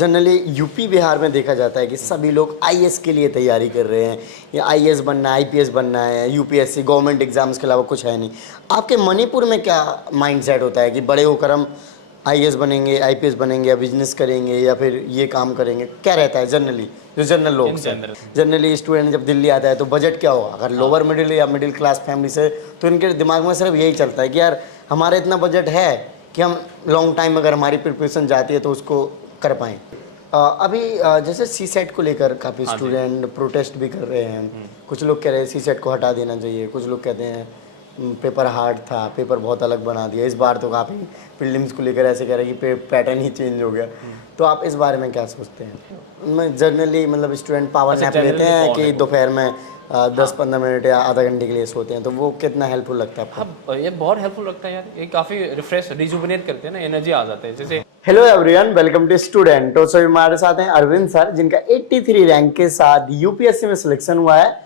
Generally UP Bihar में देखा जाता है कि सभी लोग आईएएस के लिए तैयारी कर रहे हैं या आईएएस बनना है, आईपीएस बनना है, यूपीएससी गवर्नमेंट एग्जाम्स के अलावा कुछ है नहीं। आपके मणिपुर में क्या माइंडसेट होता है कि बड़े होकर हम आईएएस बनेंगे, आईपीएस बनेंगे या बिजनेस करेंगे या फिर ये काम करेंगे, क्या रहता है जनरली जो जनरल लोग से? जनरली स्टूडेंट जब दिल्ली आता है तो बजट क्या होगा? अगर लोअर मिडिल या मिडिल क्लास फैमिली से तो इनके दिमाग में सिर्फ यही चलता है कि यार हमारा इतना बजट है कि हम लॉन्ग टाइम अगर हमारी प्रिपरेशन जाती है तो उसको कर पाएँ। अभी जैसे सी सेट को लेकर काफ़ी स्टूडेंट प्रोटेस्ट भी कर रहे हैं। कुछ लोग कह रहे हैं सी सेट को हटा देना चाहिए, कुछ लोग कहते हैं पेपर हार्ड था, पेपर बहुत अलग बना दिया। इस बार तो काफ़ी प्रीलिम्स को लेकर ऐसे कह रहे हैं कि पैटर्न ही चेंज हो गया। तो आप इस बारे में क्या सोचते हैं? मैं जनरली मतलब स्टूडेंट पावर नैप लेते हैं कि दोपहर में 10-15 मिनट या आधा घंटे के लिए सोते हैं, तो वो कितना हेल्पफुल लगता है आपको? हाँ, ये बहुत हेल्पफुल लगता है यार। ये काफ़ी रिफ्रेश रिजुविनेट करते हैं ना, एनर्जी आ जाते हैं जैसे। Hello everyone, welcome to student. तो सभी हमारे साथ हैं अरविंद सर, जिनका 83 रैंक के साथ यूपीएससी में सिलेक्शन हुआ है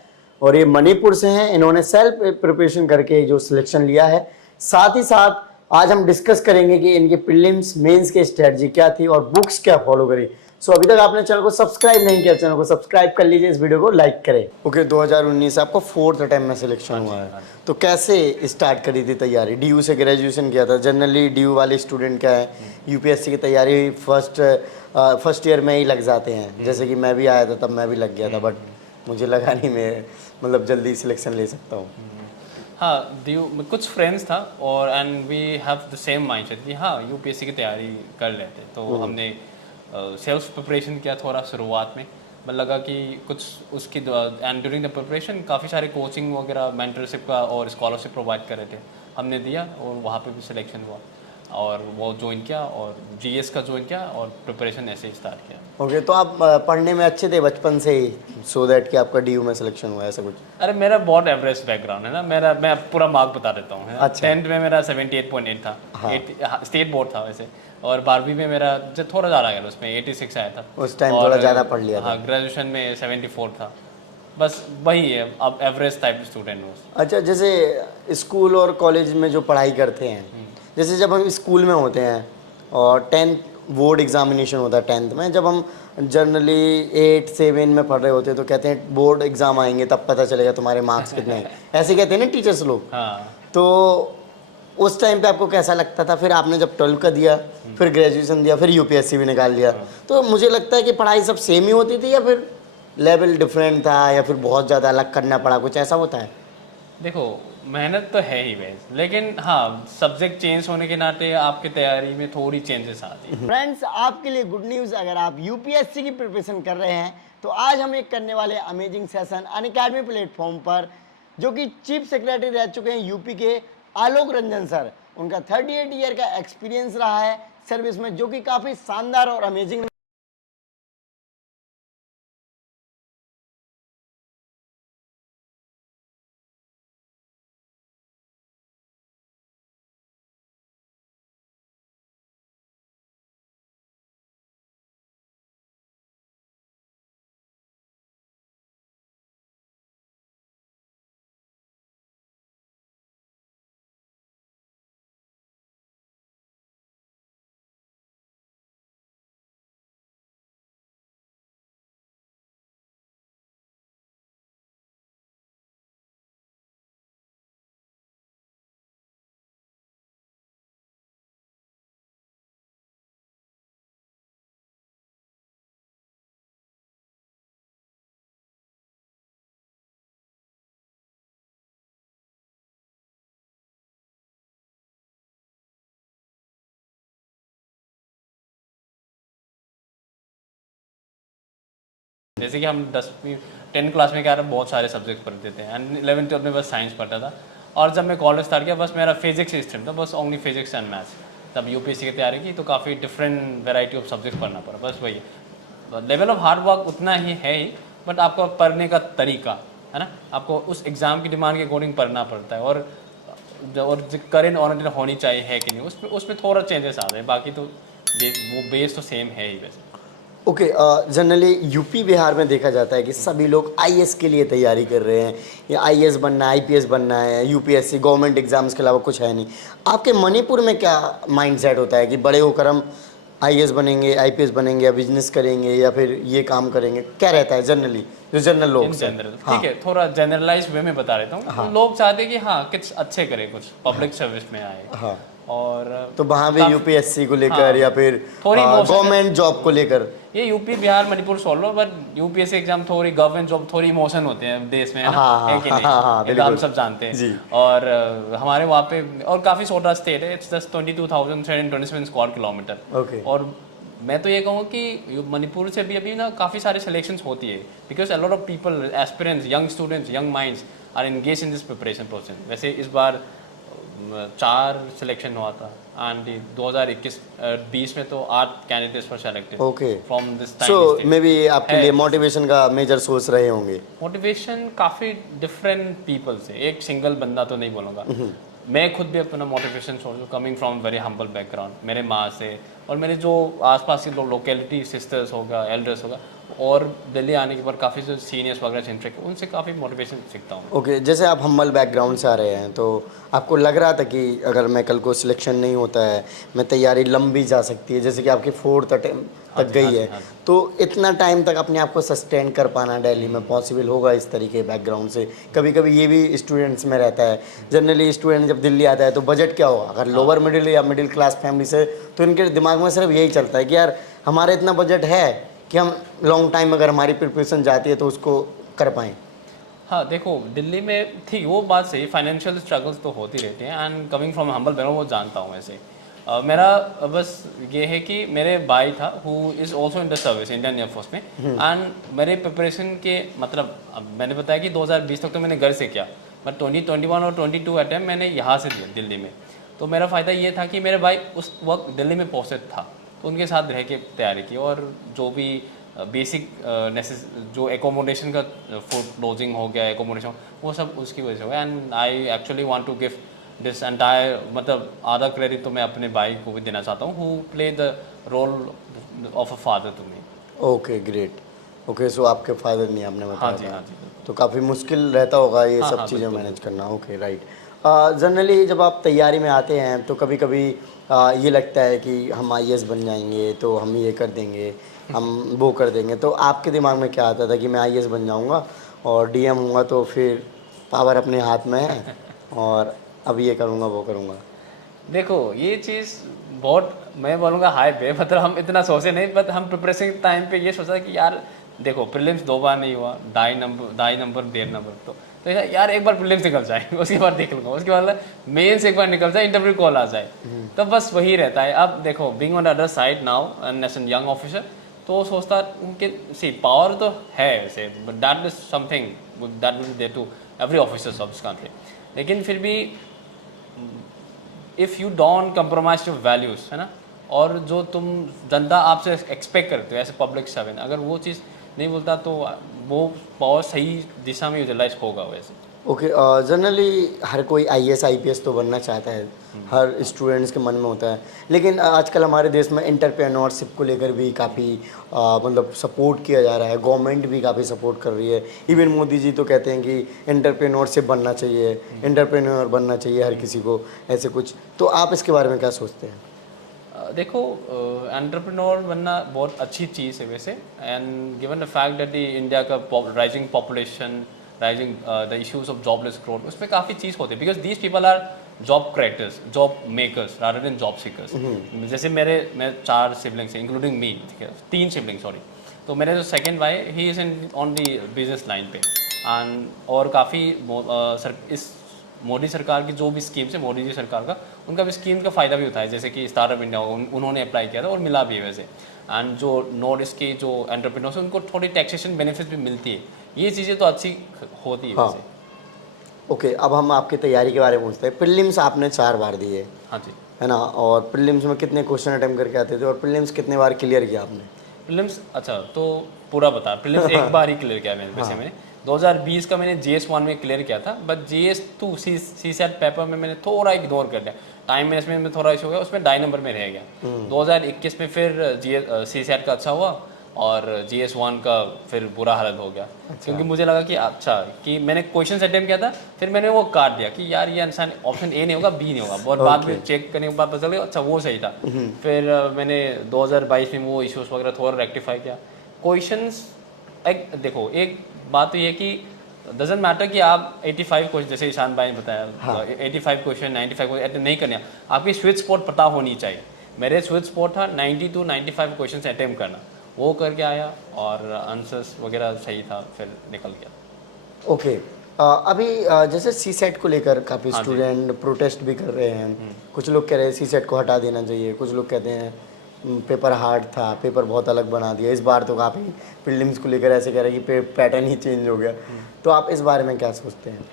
और ये मणिपुर से हैं। इन्होंने सेल्फ प्रिपरेशन करके जो सिलेक्शन लिया है। साथ ही साथ आज हम डिस्कस करेंगे कि इनके प्रीलिम्स मेंस की स्ट्रेटजी क्या थी और बुक्स क्या फॉलो करी। सो अभी तक आपने चैनल को सब्सक्राइब नहीं किया, चैनल को सब्सक्राइब कर लीजिए, इस वीडियो को लाइक करें। ओके, 2019 आपको 4th अटेम्प्ट में सिलेक्शन हुआ है, तो कैसे स्टार्ट करी थी तैयारी? डीयू से ग्रेजुएशन किया था। जनरली डीयू वाले स्टूडेंट क्या है, यूपीएससी की तैयारी फर्स्ट ईयर में ही लग जाते हैं। जैसे कि मैं भी आया था, तब मैं भी लग गया था, बट मुझे लगा नहीं मैं मतलब जल्दी सिलेक्शन ले सकता हूँ। हाँ, डीयू कुछ फ्रेंड्स था और and we have the same mindset कि हाँ यूपीएससी की तैयारी कर लेते। तो हमने सेल्फ प्रिपरेशन किया थोड़ा शुरुआत में। मैं लगा कि कुछ उसकी एंड ड्यूरिंग द प्रिपरेशन काफ़ी सारे कोचिंग वगैरह मेंटरशिप का और स्कॉलरशिप प्रोवाइड कर रहे थे, हमने दिया और वहाँ पे भी सिलेक्शन हुआ और वो ज्वाइन किया और जीएस का ज्वाइन किया और प्रिपरेशन ऐसे ही स्टार्ट किया। ओके, तो आप पढ़ने में अच्छे थे बचपन से ही, सो दैट कि आपका डीयू में सिलेक्शन हुआ, ऐसा कुछ? अरे मेरा बहुत एवरेज बैकग्राउंड है ना, मैं पूरा मार्क बता देता हूँ। अच्छा। 10th में मेरा 78.8 था। स्टेट बोर्ड था वैसे। और 12वीं में मेरा जो थोड़ा ज़्यादा गया, उसमें 86 आया था। उस टाइम थोड़ा ज़्यादा पढ़ लिया था। हाँ, ग्रेजुएशन में 74 था। बस वही है, अब एवरेज टाइप स्टूडेंट हूँ। अच्छा, जैसे स्कूल और कॉलेज में जो पढ़ाई करते हैं, जैसे जब हम स्कूल में होते हैं और 10th बोर्ड एग्जामिनेशन होता है 10th में, जब हम जनरली 8 7 में पढ़ रहे होते हैं तो कहते हैं बोर्ड एग्जाम आएंगे तब पता चलेगा तुम्हारे मार्क्स कितने हैं, ऐसे कहते हैं ना टीचर्स लोग। हाँ। तो उस टाइम पे आपको कैसा लगता था? फिर आपने जब 12th का दिया, फिर ग्रेजुएशन दिया, फिर यूपीएससी भी निकाल लिया, तो मुझे लगता है कि पढ़ाई सब सेम ही होती थी या फिर लेवल डिफरेंट था या फिर बहुत ज़्यादा अलग करना पड़ा, कुछ ऐसा होता है? देखो, मेहनत तो है ही वैस, लेकिन हाँ सब्जेक्ट चेंज होने के नाते आपकी तैयारी में थोड़ी चेंजेस आती है। फ्रेंड्स, आपके लिए गुड न्यूज़, अगर आप यूपीएससी की प्रिपरेशन कर रहे हैं तो आज हम एक करने वाले अमेजिंग सेशन अनअकैडमी प्लेटफॉर्म पर, जो कि चीफ सेक्रेटरी रह चुके हैं यूपी के आलोक रंजन सर। उनका 38 ईयर का एक्सपीरियंस रहा है सर्विस में, जो कि काफ़ी शानदार और अमेजिंग। जैसे कि हम 10वीं 10th क्लास में क्या रहा, बहुत सारे सब्जेक्ट पढ़ते थे एंड 11th 12th में बस साइंस पढ़ता था। और जब मैं कॉलेज स्टार्ट किया, बस मेरा फिजिक्स स्ट्रीम था, बस ओनली फिजिक्स एंड मैथ्स। तब यूपीएससी की तैयारी की तो काफ़ी डिफरेंट वैरायटी ऑफ सब्जेक्ट पढ़ना पड़ा, बस वही लेवल ऑफ हार्ड वर्क उतना ही है ही, बट आपको पढ़ने का तरीका है ना, आपको उस एग्ज़ाम की डिमांड के अकॉर्डिंग पढ़ना पड़ता है और जो करेंट ऑनर होनी चाहिए है कि नहीं, उसमें थोड़ा चेंजेस आ हैं, बाकी तो वो बेस तो सेम है ही वैसे। ओके, जनरली यूपी बिहार में देखा जाता है कि सभी लोग आईएएस के लिए तैयारी कर रहे हैं या आईएएस बनना है, आईपीएस बनना है, यूपीएससी गवर्नमेंट एग्जाम्स के अलावा कुछ है नहीं। आपके मणिपुर में क्या माइंडसेट होता है कि बड़े होकर हम आईएएस बनेंगे, आईपीएस बनेंगे, या बिजनेस करेंगे, या फिर ये काम करेंगे, क्या रहता है जनरली जो जनरल लोग इन हैं? जनरल ठीक है, थोड़ा जनरलाइज वे में बता देता हूँ। तो लोग चाहते हैं कि हाँ कुछ अच्छे करें, कुछ पब्लिक सर्विस में आए। हाँ, और तो वहाँ भी काफी- यूपीएससी को लेकर हाँ, या फिर थोड़ी motion है। गवर्नमेंट जॉब को लेकर? ये यूपी बिहार मणिपुर सोल लो, बट यूपीएससी एग्जाम थोड़ी, गवर्नमेंट जॉब थोड़ी इमोशन होते हैं देश में, है ना? हाँ, है कि हाँ, नहीं? हाँ, हाँ, ये तो हम बिल्कुल। सब जानते जी। हैं। और हमारे वहाँ पे और काफ़ी छोटा स्टेट है, it's just 22,327 square kilometre. Okay. और मैं तो ये कहूँ कि मणिपुर से भी अभी ना काफ़ी सारे सिलेक्शंस होती है, because a lot of people, aspirants, young students, young minds are engage in this preparation process. वैसे इस बार 4 सिलेक्शन हुआ था, एंड 2021-20 में तो 8 candidates were selected okay, from this so time. May be आपके है। लिए मोटिवेशन का मेजर सोर्स रहे होंगे। मोटिवेशन काफ़ी डिफरेंट पीपल से, एक सिंगल बंदा तो नहीं बोलूँगा। मैं खुद भी अपना मोटिवेशन सोर्स हूँ, coming from very humble background. मेरे माँ से और मेरे जो आसपास के लोकेलिटी, सिस्टर्स होगा, एल्डर्स होगा, और दिल्ली आने के बाद काफ़ी जो सीनियर्स वगैरह से इंटरेक्ट, उनसे काफ़ी मोटिवेशन सीखता हूँ। ओके, जैसे आप हम्बल बैकग्राउंड से आ रहे हैं, तो आपको लग रहा था कि अगर मैं कल को सिलेक्शन नहीं होता है, मैं तैयारी लंबी जा सकती है, जैसे कि आपकी 4th अटेम्प्ट तक गई है, तो इतना टाइम तक अपने आप को सस्टेन कर पाना दिल्ली में पॉसिबल होगा इस तरीके बैकग्राउंड से? कभी कभी ये भी स्टूडेंट्स में रहता है, जनरली स्टूडेंट जब दिल्ली आता है तो बजट क्या होगा, अगर लोअर मिडिल या मिडिल क्लास फैमिली से, तो इनके दिमाग में सिर्फ यही चलता है कि यार हमारा इतना बजट है कि हम लॉन्ग टाइम अगर हमारी प्रिपरेशन जाती है तो उसको कर पाएँ। हाँ देखो, दिल्ली में ठीक वो बात सही, फाइनेंशियल स्ट्रगल्स तो होती रहती हैं, and coming from humble background वो जानता हूँ वैसे। मेरा बस ये है कि मेरे भाई था who is also in the service Indian air force में, एंड मेरे प्रिपरेशन के मतलब, अब मैंने बताया कि 2020 तक तो मैंने घर से किया, बट 2021 और 22 अटैम्प्ट मैंने यहाँ से दिया दिल्ली में। तो मेरा फ़ायदा ये था कि मेरे भाई उस वक्त दिल्ली में पोस्टेड था, तो उनके साथ रह के तैयारी की, और जो भी बेसिक जो एकोमोडेशन का, फूड लॉजिंग हो गया, एकोमोडेशन, वो सब उसकी वजह से हो गया। And I actually want to give this entire, मतलब आधा क्रेडिट तो मैं अपने भाई को भी देना चाहता हूँ, who play the role of a father to me. Okay, great. Okay, so आपके फादर नहीं, आपने हाँ बताया जी, था। हाँ जी। तो काफ़ी मुश्किल रहता होगा ये हाँ, सब हाँ, चीज़ें बिल्कुल, मैनेज करना। Okay, right. जनरली जब आप तैयारी में आते हैं तो कभी कभी ये लगता है कि हम आईएएस बन जाएंगे तो हम ये कर देंगे, हम वो कर देंगे, तो आपके दिमाग में क्या आता था कि मैं आईएएस बन जाऊंगा और डीएम होऊंगा तो फिर पावर अपने हाथ में है और अब ये करूंगा वो करूंगा? देखो ये चीज़ बहुत, मैं बोलूँगा हाइप है, मतलब हम इतना सोचे नहीं, बट हम प्रिपरेशन टाइम पे ये सोचा कि यार देखो प्रीलिम्स 2 बार नहीं हुआ, 2.5 नंबर 1.5 नंबर, तो यार एक बार प्रीलिम्स निकल जाए उसके बाद देख लूँगा, उसके बाद मेंस एक बार निकल जाए, इंटरव्यू कॉल आ जाए, तो बस वही रहता है। अब देखो being on the other side now and as an young officer, तो सोचता उनके सी पावर तो है वैसे, but that is something that will there to every officers of this country, लेकिन फिर भी if you don't compromise your values, है ना, और जो तुम जनता आपसे एक्सपेक्ट करते हो एज ए पब्लिक सर्वेंट, अगर वो चीज़ नहीं बोलता तो वो पावर सही दिशा में यूटिलाइज होगा वैसे। ओके, जनरली हर कोई आईएएस आईपीएस तो बनना चाहता है, हर स्टूडेंट्स के मन में होता है, लेकिन आजकल हमारे देश में एंटरप्रेन्योरशिप को लेकर भी काफ़ी मतलब सपोर्ट किया जा रहा है, गवर्नमेंट भी काफ़ी सपोर्ट कर रही है। इवन मोदी जी तो कहते हैं कि एंटरप्रेन्योरशिप बनना चाहिए, एंटरप्रेन्योर बनना चाहिए हर किसी को, ऐसे कुछ। तो आप इसके बारे में क्या सोचते हैं? देखो एंटरप्रेन्योर बनना बहुत अच्छी चीज़ है वैसे, and given the fact that India का rising population, rising the issues of jobless growth, उसमें काफ़ी चीज़ होती है, because these people are job creators, job makers rather than job seekers. जैसे मैं 4 सिबलिंग्स हैं इंक्लूडिंग मी, ठीक है, 3 सिबलिंग सॉरी, तो मेरे जो सेकंड भाई he is in on the business line पे, एंड और काफ़ी इस मोदी सरकार की जो भी स्कीम्स है, मोदी जी सरकार का, उनका भी स्कीम का फ़ायदा भी उठाया, जैसे कि स्टार्टअप इंडिया उन्होंने अप्लाई किया था और मिला भी है वैसे, एंड जो नॉर्थ ईस्ट के जो एंटरप्रेन्योर्स हैं उनको थोड़ी टैक्सेशन बेनिफिट भी मिलती है, ये चीज़ें तो अच्छी होती है वैसे। ओके, अब हम आपकी तैयारी के बारे में पूछते हैं। प्रीलिम्स आपने 4 बार दिए, हाँ जी। है ना, और प्रीलिम्स में कितने क्वेश्चन अटेम्प्ट करके आते थे और प्रीलिम्स कितने बार क्लियर किया आपने? प्रीलिम्स, अच्छा तो पूरा बता, प्रीलिम्स एक बार ही क्लियर किया मैंने वैसे। मैंने 2020 का मैंने GS1 में क्लियर किया था, बट GS2 CSAT पेपर में मैंने थोड़ा इग्नोर कर दिया, टाइम मैनेजमेंट में थोड़ा इशू हो गया, उसमें 2.5 नंबर में रह गया। 2021 में फिर CSAT का अच्छा हुआ, और GS1 का फिर बुरा हालत हो गया। क्योंकि मुझे लगा कि अच्छा कि मैंने क्वेश्चन अटेम्प्ट किया था, फिर मैंने वो काट दिया कि यार ये आंसर ऑप्शन ए नहीं होगा, बी नहीं होगा। और बाद में चेक करने के बाद पता चला अच्छा वो सही था। फिर मैंने 2022 में वो इश्यूज वगैरह थोड़ा रेक्टिफाई किया। क्वेश्चंस एक देखो, एक बात तो ये कि डजेंट मैटर कि आप 85 क्वेश्चन, जैसे ईशान भाई ने बताया 85 क्वेश्चन 95 क्वेश्चन नहीं करने, आपकी स्वीट स्पॉट पता होनी चाहिए। मेरे स्वीट स्पॉट था 90 to 95 क्वेश्चन अटेम्प्ट करना, वो करके आया और आंसर्स वगैरह सही था, फिर निकल गया। ओके। अभी जैसे सी सेट को लेकर काफ़ी स्टूडेंट प्रोटेस्ट भी कर रहे हैं। कुछ लोग कह रहे हैं सी सेट को हटा देना चाहिए, कुछ लोग कहते हैं पेपर हार्ड था, पेपर बहुत अलग बना दिया। इस बार तो काफ़ी प्रीलिम्स को लेकर ऐसे कह रहे हैं कि पैटर्न ही चेंज हो गया। तो आप इस बारे में क्या सोचते हैं?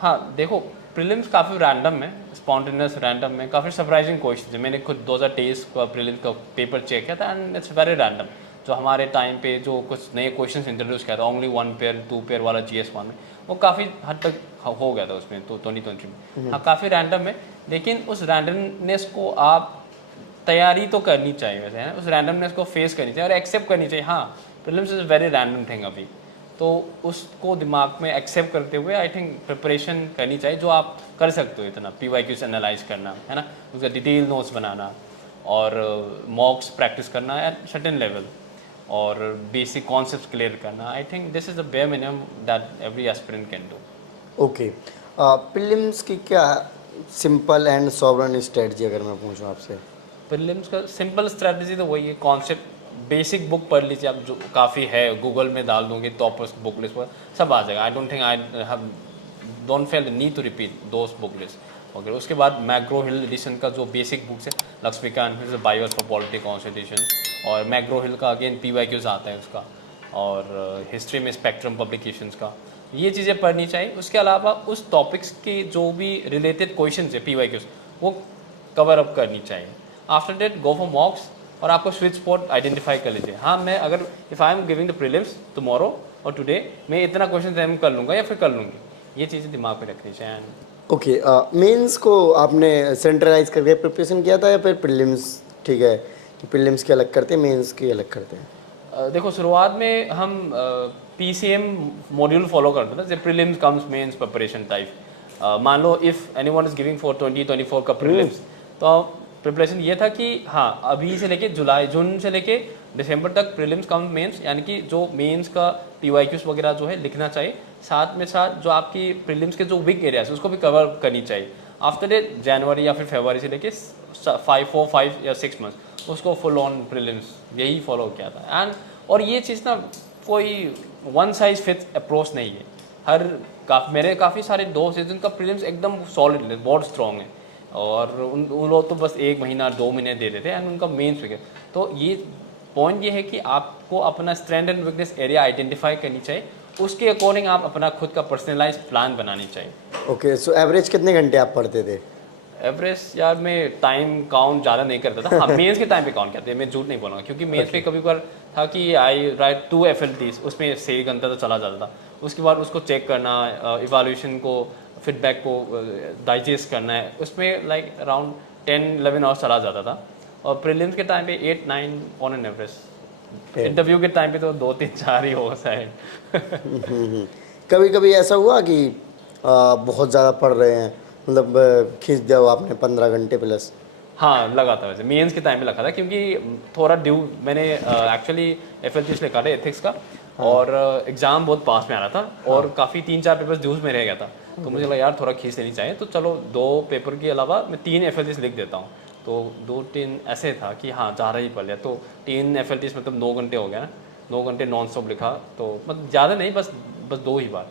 हाँ देखो, प्रीलिम्स काफ़ी रैंडम है, स्पॉन्टेनियस रैंडम में, काफ़ी सरप्राइजिंग क्वेश्चन है। मैंने खुद 2023 का प्रीलिम्स का पेपर चेक किया था एंड इट्स वेरी रैंडम। जो हमारे टाइम पे जो कुछ नए क्वेश्चन इंट्रोड्यूस किया था, ओनली 1 पेयर 2 पेयर वाला GS1 में, वो काफ़ी हद तक हो गया था उसमें तो 2020 में। हाँ काफ़ी रैंडम है, लेकिन उस रैंडमनेस को आप तैयारी तो करनी चाहिए वैसे, है ना, उस रैंडमनेस को फेस करनी चाहिए और एक्सेप्ट करनी चाहिए। हाँ prelims is very random thing अभी, तो उसको दिमाग में एक्सेप्ट करते हुए आई थिंक प्रिपरेशन करनी चाहिए जो आप कर सकते हो। इतना PYQs एनालाइज करना, है ना, उसका डिटेल नोट्स बनाना और मॉक्स प्रैक्टिस करना एट सर्टेन लेवल और बेसिक कॉन्सेप्ट क्लियर करना। I think this is the bare minimum that every aspirant can do. Okay. Prelims की क्या सिंपल एंड सॉवरन स्ट्रेटजी अगर मैं पूछूं आपसे? प्रीलिम्स का सिंपल स्ट्रैटेजी तो वही है, कॉन्सेप्ट बेसिक बुक पढ़ लीजिए आप, जो काफ़ी है, गूगल में डाल दूँगी टॉपर्स बुक लिस्ट पर सब आ जाएगा। I don't think I have don't feel the need to repeat those book list. Okay, उसके बाद मैग्रो हिल एडिशन का जो बेसिक बुक्स है, लक्ष्मीकांत बायोस फॉर पॉलिटी कॉन्स्टिट्यूशन, और मैग्रो हिल का अगेन PYQs आता है उसका, और हिस्ट्री में स्पेक्ट्रम पब्लिकेशंस का, ये चीज़ें पढ़नी चाहिए। उसके अलावा उस टॉपिक्स के जो भी रिलेटेड क्वेश्चन है PYQs, वो कवर अप करनी चाहिए। आफ्टर दैट गो फॉर मॉक्स और आपको स्वीट स्पॉट आइडेंटिफाई कर लीजिए। हाँ मैं अगर if I am giving the prelims tomorrow और टुडे, मैं इतना क्वेश्चन अटेम्प्ट कर लूँगा या फिर कर लूँगी, ये चीज़ें दिमाग में रखनी चाहिए। ओके। मेंस को आपने सेंट्रलाइज करके प्रिपरेशन किया था या फिर प्रीलिम्स ठीक है कि प्रीलिम्स की अलग करते हैं मेंस की अलग करते हैं? देखो शुरुआत में हम PCM मॉड्यूल फॉलो करते थे, जैसे prelims cums mains preparation type. मान लो if anyone is giving for 2024 का प्रीलिम्स, तो प्रिपरेशन ये था कि हाँ अभी से लेके जून से लेके दिसंबर तक प्रीलिम्स कम मेंस, यानी कि जो मेंस का PYQs वगैरह जो है लिखना चाहिए, साथ में साथ जो आपकी प्रीलिम्स के जो वीक एरियाज उसको भी कवर करनी चाहिए। आफ्टर डेट जनवरी या फिर फरवरी से लेके 5 या 6 मंथ्स उसको फुल ऑन प्रीलिम्स यही फॉलो किया था। एंड और ये चीज़ ना कोई वन साइज फिट अप्रोच नहीं है। मेरे काफ़ी सारे दोस्त हैं जिनका प्रीलिम्स एकदम सॉलिड है, बहुत स्ट्रॉन्ग है, और उन लोग तो बस 1 महीना 2 महीने दे देते हैं एंड उनका मेंस फिगर। तो ये पॉइंट ये है कि आपको अपना strength and weakness area identify करनी चाहिए, उसके अकॉर्डिंग आप अपना खुद का पर्सनलाइज प्लान बनानी चाहिए। ओके। सो एवरेज कितने घंटे आप पढ़ते थे? एवरेज यार मैं टाइम काउंट ज़्यादा नहीं करता था। हाँ मेंस के टाइम पे काउंट करते, मैं झूठ नहीं बोलूँगा, क्योंकि मेंस पे कभी बार था कि आई राइट 2 FLTs, उसमें 6 घंटा तो चला जाता था। उसके बाद उसको चेक करना, इवैल्यूएशन को, फीडबैक को डाइजेस्ट करना है, उसमें लाइक अराउंड 10-11 आवर्स चला जाता था। और प्रीलिम्स के टाइम पे 8-9 ऑन एन एवरेज। इंटरव्यू के टाइम पे तो 2-3-4 ही होगा शायद। कभी कभी ऐसा हुआ कि बहुत ज़्यादा पढ़ रहे हैं, मतलब खींच दिया हो आपने 15 घंटे प्लस? हाँ लगा था, वैसे मेंस के टाइम पे लगा था, क्योंकि थोड़ा ड्यू मैंने एक्चुअली FLTs लिखा था एथिक्स का, और एग्ज़ाम बहुत पास में आ रहा था और काफ़ी 3-4 पेपर्स ड्यूज में रह गया था। तो मुझे लगा यार थोड़ा खींच लेनी चाहिए, तो चलो 2 पेपर के अलावा मैं 3 FLTs लिख देता हूँ। तो 2-3 ऐसे था कि हाँ ज़्यादा ही पढ़ लिया, तो 3 FLTs मतलब 9 घंटे हो गया ना, 9 घंटे नॉन स्टॉप लिखा, तो मतलब ज़्यादा नहीं, बस 2 ही बार।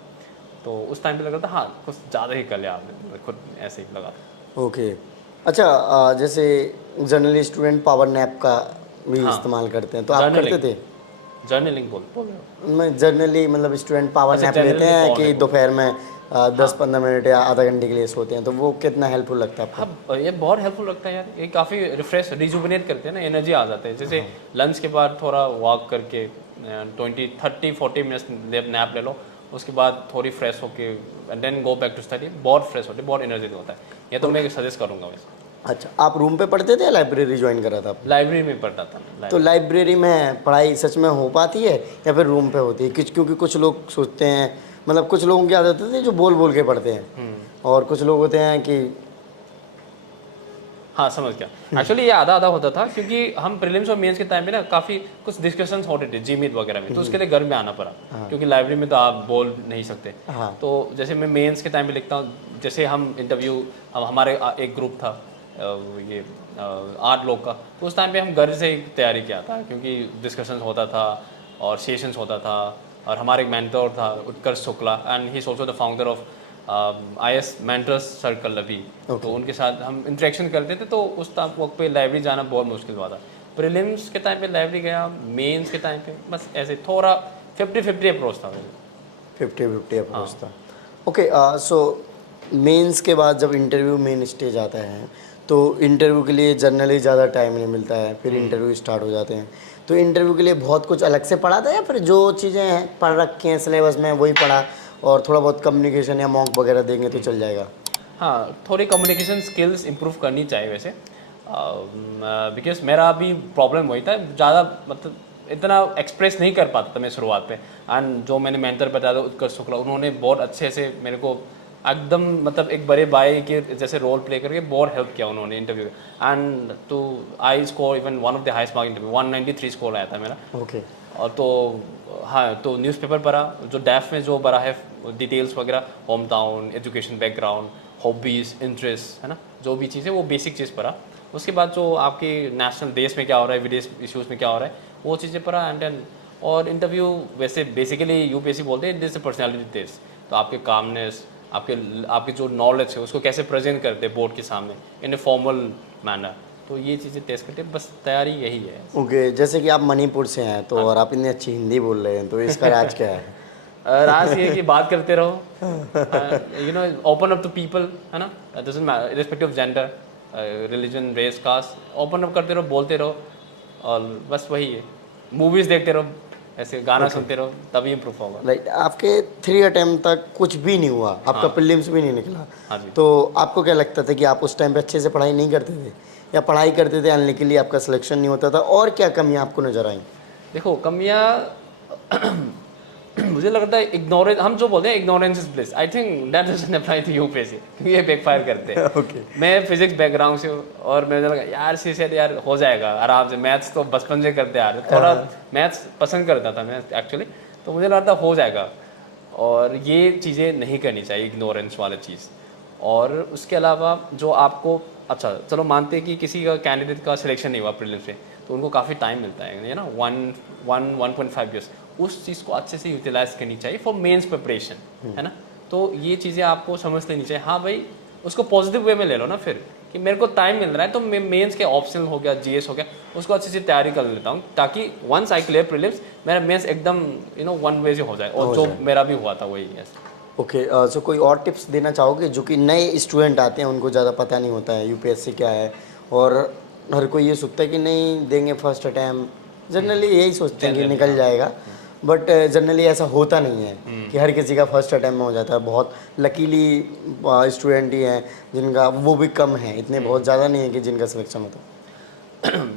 तो उस टाइम पे लग रहा था हाँ कुछ ज़्यादा ही कर लिया आपने, खुद ऐसे ही लगा था। ओके। अच्छा, जैसे जनरली स्टूडेंट पावर नैप का भी इस्तेमाल करते हैं, तो आप करते थे? जर्नलिंग बोल रहे हो? मैं जनरली मतलब स्टूडेंट पावर अच्छा, नैप लेते generally हैं power कि nap दोपहर में 10-15 मिनट या आधा घंटे के लिए सोते हैं, तो वो कितना हेल्पफुल लगता है आपको? हाँ ये बहुत हेल्पफुल लगता है यार, ये काफ़ी रिफ्रेश रिजुविनेट करते हैं ना, एनर्जी आ जाता है। जैसे लंच के बाद थोड़ा वॉक करके 20-30-40 मिनट्स नैप ले लो, उसके बाद थोड़ी फ्रेश होके and then go back to study, बहुत फ्रेश होती है, बहुत एनर्जी होता है। ये तो मैं सजेस्ट करूँगा वैसे। अच्छा, आप रूम पे पढ़ते थे या लाइब्रेरी ज्वाइन करा था आपने? लाइब्रेरी में पढ़ता था मैं, तो लाइब्रेरी में पढ़ाई सच में हो पाती है या फिर रूम पे होती है? क्योंकि कुछ लोग सोचते हैं, मतलब कुछ लोगों की आदत होती है जो बोल बोल के पढ़ते हैं, और कुछ लोग होते हैं कि हाँ समझ गया। एक्चुअली ये आधा आधा होता था, क्योंकि हम प्रीलिम्स और मेंस के टाइम पे ना काफ़ी कुछ डिस्कशंस होते थे जीमीट वगैरह में, तो उसके लिए घर में आना पड़ा, क्योंकि लाइब्रेरी में तो आप बोल नहीं सकते। हाँ। तो जैसे मैं मेंस के टाइम पे लिखता हूँ, जैसे हम इंटरव्यू, हमारे एक ग्रुप था ये 8 लोग का, तो उस टाइम पे हम घर से ही तैयारी किया था, क्योंकि डिस्कशंस होता था और सेशंस होता था। और हमारे एक मेंटर था Utkarsh Shukla, and he is also the founder of IS mentors circle अभी। तो उनके साथ हम इंटरेक्शन करते थे, तो उस वक्त पे लाइब्रेरी जाना बहुत मुश्किल हुआ था। प्रीलिम्स के टाइम पे लाइब्रेरी गया, मेंस के टाइम पे बस ऐसे थोड़ा 50-50 अप्रोच था मेरा। 50-50 अप्रोच था। ओके, सो मेंस के बाद जब इंटरव्यू मेन स्टेज आता है, तो इंटरव्यू के लिए जनरली ज़्यादा टाइम नहीं मिलता है, फिर इंटरव्यू स्टार्ट हो जाते हैं। तो इंटरव्यू के लिए बहुत कुछ अलग से पढ़ा था या फिर जो चीज़ें हैं पढ़ रखी हैं सिलेबस में वही पढ़ा, और थोड़ा बहुत कम्युनिकेशन या मॉक वगैरह देंगे तो चल जाएगा? हाँ, थोड़ी कम्युनिकेशन स्किल्स इंप्रूव करनी चाहिए वैसे, बिकॉज मेरा अभी प्रॉब्लम वही था, ज़्यादा मतलब इतना एक्सप्रेस नहीं कर पाता था मैं शुरुआत पे। एंड जो मैंने मेंटर बताया था उत्कर्ष शुक्ला, उन्होंने बहुत अच्छे से मेरे को एकदम मतलब एक बड़े भाई के जैसे रोल प्ले करके बहुत हेल्प किया उन्होंने इंटरव्यू। एंड तो I score even one of the highest mark interview, 193 score आया था मेरा। ओके। और तो हाँ, तो न्यूज़पेपर पढ़ा, जो डैफ में जो भरा है डिटेल्स वगैरह, home town, education background, hobbies, interest, है ना, जो भी चीज़ है वो बेसिक चीज़ पढ़ा। उसके बाद जो आपके नेशनल देश में क्या हो रहा है, विदेश इश्यूज़ में क्या हो रहा है, वो चीज़ें पढ़ा। एंड देन और इंटरव्यू वैसे बेसिकली यूपीएससी बोलते हैं दिस पर्सनैलिटी टेस्ट, तो आपके कामनेस, आपके जो नॉलेज है उसको कैसे प्रेजेंट करते हैं बोर्ड के सामने इन ए फॉर्मल मैनर, तो ये चीज़ें टेस्ट करते हैं, बस तैयारी यही है। ओके, जैसे कि आप मणिपुर से हैं तो और आप इतनी अच्छी हिंदी बोल रहे हैं, तो इसका राज क्या है? राज ये है कि बात करते रहो, you know, open up to people, है ना, doesn't matter irrespective of gender, religion, race, caste, open up करते रहो, बोलते रहो, और बस वही है। मूवीज़ देखते रहो, ऐसे गाना सुनते रहो, तभी इम्प्रूव होगा। लाइक आपके 3 अटेम्प्ट तक कुछ भी नहीं हुआ, आपका प्रीलिम्स भी नहीं निकला, हाँ जी। तो आपको क्या लगता था कि आप उस टाइम पे अच्छे से पढ़ाई नहीं करते थे, या पढ़ाई करते थे अनलिकली आपका सिलेक्शन नहीं होता था, और क्या कमियां आपको नजर आई? देखो कमियाँ मुझे लगता है इग्नोरेंस, हम जो बोलते हैं ignorance is bliss, I think that doesn't apply to UPSC, क्योंकि ये बैकफायर करते हैं। ओके। मैं फिजिक्स बैकग्राउंड से हूँ, और मुझे लगा यार सीसे यार हो जाएगा आराम से, मैथ्स तो बचपन से करते आ रहे, थोड़ा मैथ्स पसंद करता था मैं एक्चुअली, तो मुझे लगता हो जाएगा। और ये चीज़ें नहीं करनी चाहिए, इग्नोरेंस वाली चीज़। और उसके अलावा जो आपको, अच्छा चलो मानते हैं कि किसी का कैंडिडेट का सिलेक्शन नहीं हुआ प्रीलिम्स में, तो उनको काफ़ी टाइम मिलता है ना, 1.5 ईयर्स, उस चीज़ को अच्छे से यूटिलाइज करनी चाहिए फॉर मेंस प्रिपरेशन, है ना। तो ये चीज़ें आपको समझ लेनी चाहिए। हाँ भाई, उसको पॉजिटिव वे में ले लो ना, फिर कि मेरे को टाइम मिल रहा है तो मैं मेंस के ऑप्शनल हो गया, जीएस हो गया, उसको अच्छे से तैयारी कर लेता हूँ, ताकि वंस आई क्लियर प्रीलिम्स मेरा मेंस एकदम वन वे से हो जाए, और जो मेरा भी हुआ था वही। ओके, सो कोई और टिप्स देना चाहोगे जो कि नए स्टूडेंट आते हैं उनको ज़्यादा पता नहीं होता है यूपीएससी क्या है, और हर कोई ये सोचता है कि नहीं देंगे फर्स्ट अटैम्प्ट, जनरली यही सोचते हैं कि निकल जाएगा, बट जनरली ऐसा होता नहीं है कि हर किसी का फर्स्ट अटैम्प्ट में हो जाता है। बहुत लकीली स्टूडेंट ही हैं जिनका, वो भी कम है, इतने बहुत ज़्यादा नहीं है कि जिनका सिलेक्शन होता है।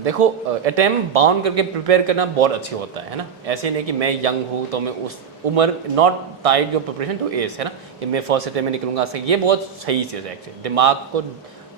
देखो अटेम्प्ट बाउंड करके प्रिपेयर करना बहुत अच्छी होता है ना, ऐसे नहीं कि मैं यंग हूँ तो मैं उस उम्र, not tied your preparation to age, है ना, कि मैं फर्स्ट अटेम्प्ट में निकलूंगा से, ये बहुत सही चीज़ है एक्चुअली, दिमाग को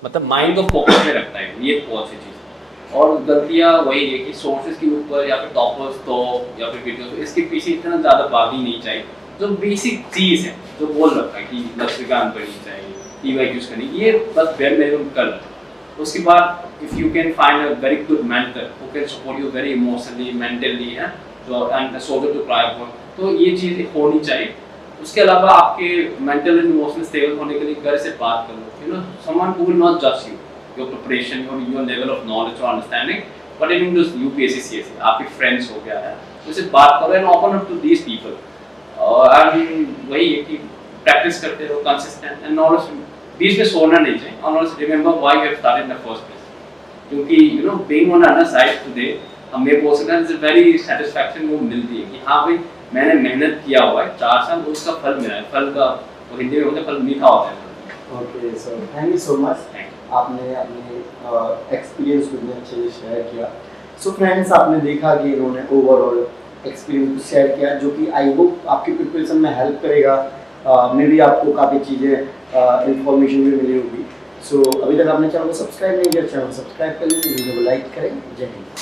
मतलब माइंड को फोकस में रखता है, ये बहुत सी चीज़। और गलतियाँ वही है कि सोर्सेज के ऊपर या फिर टॉपर्स तो या फिर वीडियोस, इसके पीछे इतना ज़्यादा भागनी नहीं चाहिए। जो बेसिक चीज़ है जो बोल रखा है कि लक्ष्यगान करनी चाहिए, ईवाईक्यूज करनी, ये बस बेर मिनिमम कर लो। उसके बाद if you can find a very good mentor who can support you very emotionally, mentally, है जो, and shoulder to cry for, तो ये चीज़ होनी चाहिए। उसके अलावा आपके मेंटल एंड इमोशनल स्टेबल होने के लिए घर से बात कर लो, you know, someone who will not जज यू, योर प्रिपरेशन और योर लेवल ऑफ नॉलेज और understanding, but even this UPSC CSC, आपके फ्रेंड्स हो गया है, उससे बात करो and open up to these people. And वही है कि प्रैक्टिस करते रहो, कंसिस्टेंट, एंड नॉलेज बीच में छोड़ना नहीं चाहिए, और knowledge remember why you have started in the first place, क्योंकि you know being on other side today, हम ये बोल सकते हैं इट्स अ वेरी सैटिस्फैक्शन वो मिलती है कि हाँ भाई मैंने मेहनत किया हुआ है 4 साल, उसका फल मिला है, फल का वो हिंदी में बोलते हैं फल मीठा होता है। Okay sir, thank you so much. Thank you. आपने अपने एक्सपीरियंस को इतने अच्छे से शेयर किया। सो फ्रेंड्स, आपने देखा कि इन्होंने ओवरऑल एक्सपीरियंस को शेयर किया, जो कि आई होप आपकी प्रिपरेशन में हेल्प करेगा। मे भी आपको काफ़ी चीज़ें इंफॉर्मेशन भी मिली होगी। सो अभी तक आपने चैनल को सब्सक्राइब नहीं किया, चैनल को सब्सक्राइब कर लीजिए, वीडियो को लाइक करें। जय हिंद।